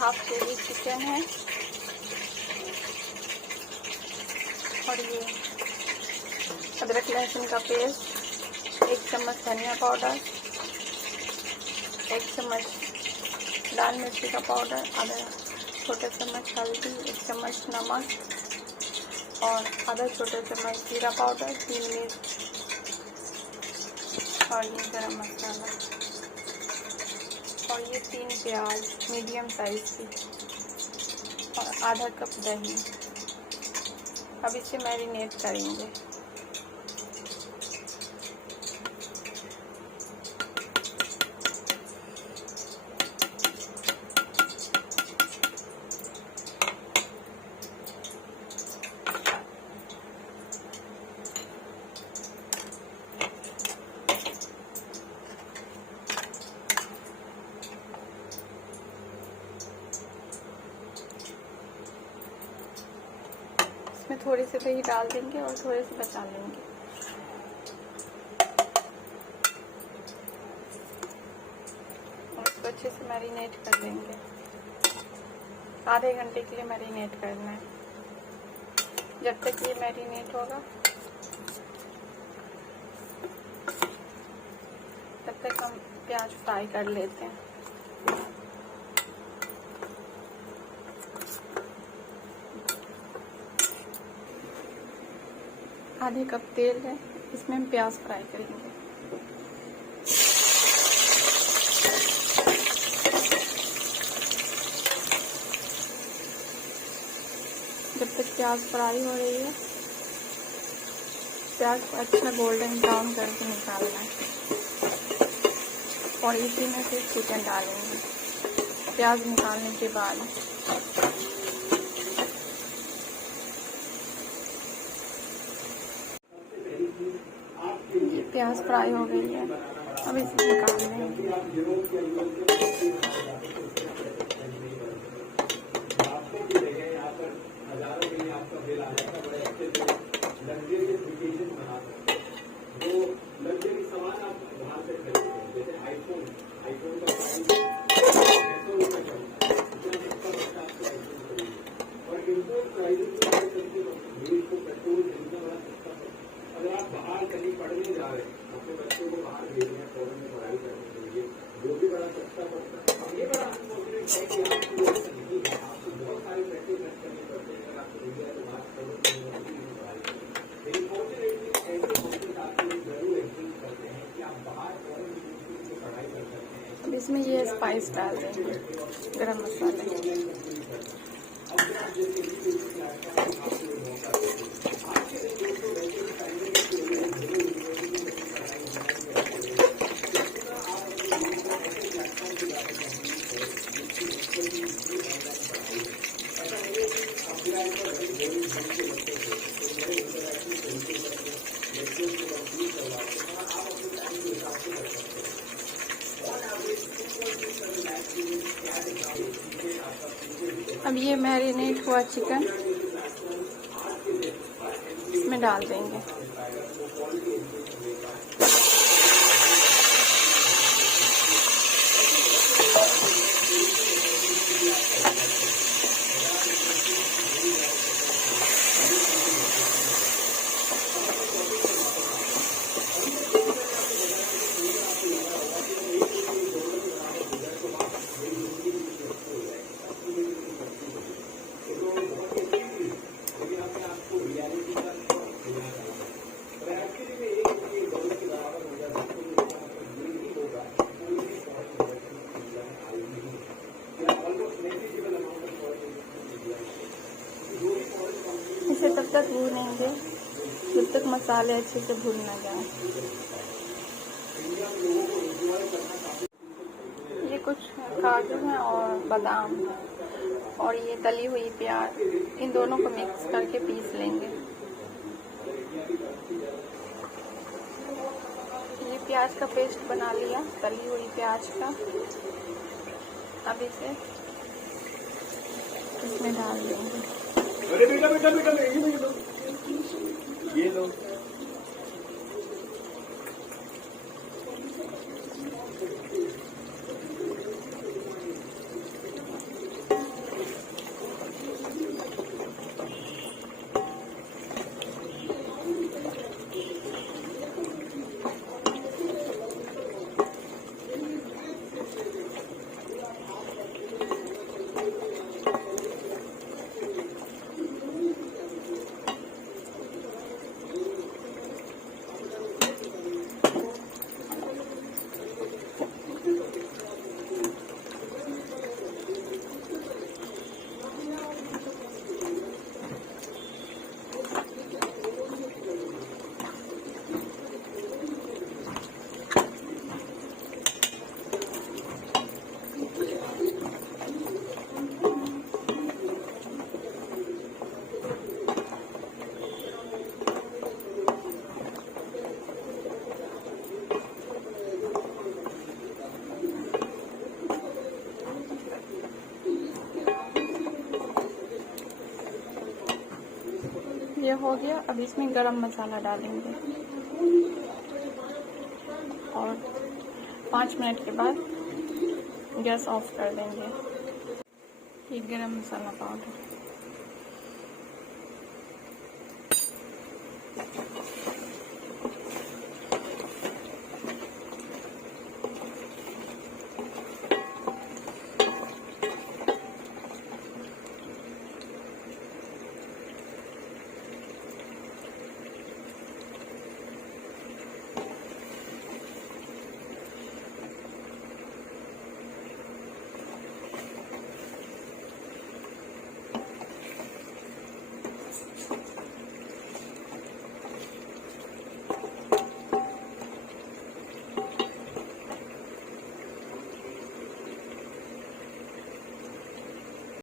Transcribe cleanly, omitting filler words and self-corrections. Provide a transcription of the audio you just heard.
Half KG chicken है और ये अदरक लहसुन का पेस्ट, 1 चम्मच धनिया पाउडर, 1 चम्मच लाल मिर्ची का पाउडर, आधा छोटा चम्मच हल्दी, 1 चम्मच नमक और आधा छोटा चम्मच जीरा पाउडर, 3 मिर्च और ये गरम मसाला और ये 3 प्याज मीडियम साइज की और आधा कप दही। अब इसे मैरिनेट करेंगे। इसमें थोड़े से दही डाल देंगे और थोड़े से बचा लेंगे। और इसको अच्छे से मैरिनेट कर लेंगे। आधे घंटे के लिए मैरिनेट करना है। जब तक ये मैरिनेट होगा तब तक हम प्याज फ्राई कर लेते हैं। आधे कप तेल है, इसमें हम प्याज फ्राई करेंगे। जब तक प्याज फ्राई हो रही है, प्याज को अच्छा गोल्डन ब्राउन करके निकालना है और इसी में फिर चिकन डालेंगे प्याज निकालने के बाद। प्याज फ्राई हो गई है, अब इसे निकाल लेंगे। अगर आप बाहर कहीं पढ़ने जा रहे हैं, अपने बच्चों को बाहर भेज रहे हैं फॉरेन में पढ़ाई करने के लिए, जो भी बड़ा सस्ता पड़ता है। ये बड़ा अनफॉर्चुनेट है कि आपको नहीं है, आपको बहुत सारे पैसे खर्च करने पड़ते हैं। अगर आपको इंडिया से बात करो तो यूनिवर्सिटी में पढ़ाई करें, लेकिन फॉर्चुनेटली ऐसे मौके आपके लिए जरूर एक्सचेंज करते हैं कि आप बाहर फॉरेन यूनिवर्सिटी से पढ़ाई कर सकते हैं। अब इसमें ये स्पाइस डाल देंगे, गरम मसाला। अब ये मैरिनेट हुआ चिकन इसमें डाल देंगे। इसे तब तक भूनेंगे जब तक मसाले अच्छे से भून ना जाए। ये कुछ काजू हैं और बादाम और ये तली हुई प्याज, इन दोनों को मिक्स करके पीस लेंगे। ये प्याज का पेस्ट बना लिया, तली हुई प्याज का। अब इसे इसमें डाल देंगे। अरे बेटा बेटा बेटा ये लो। ये हो गया। अब इसमें गरम मसाला डालेंगे और 5 मिनट के बाद गैस ऑफ कर देंगे। ये गरम मसाला पाउडर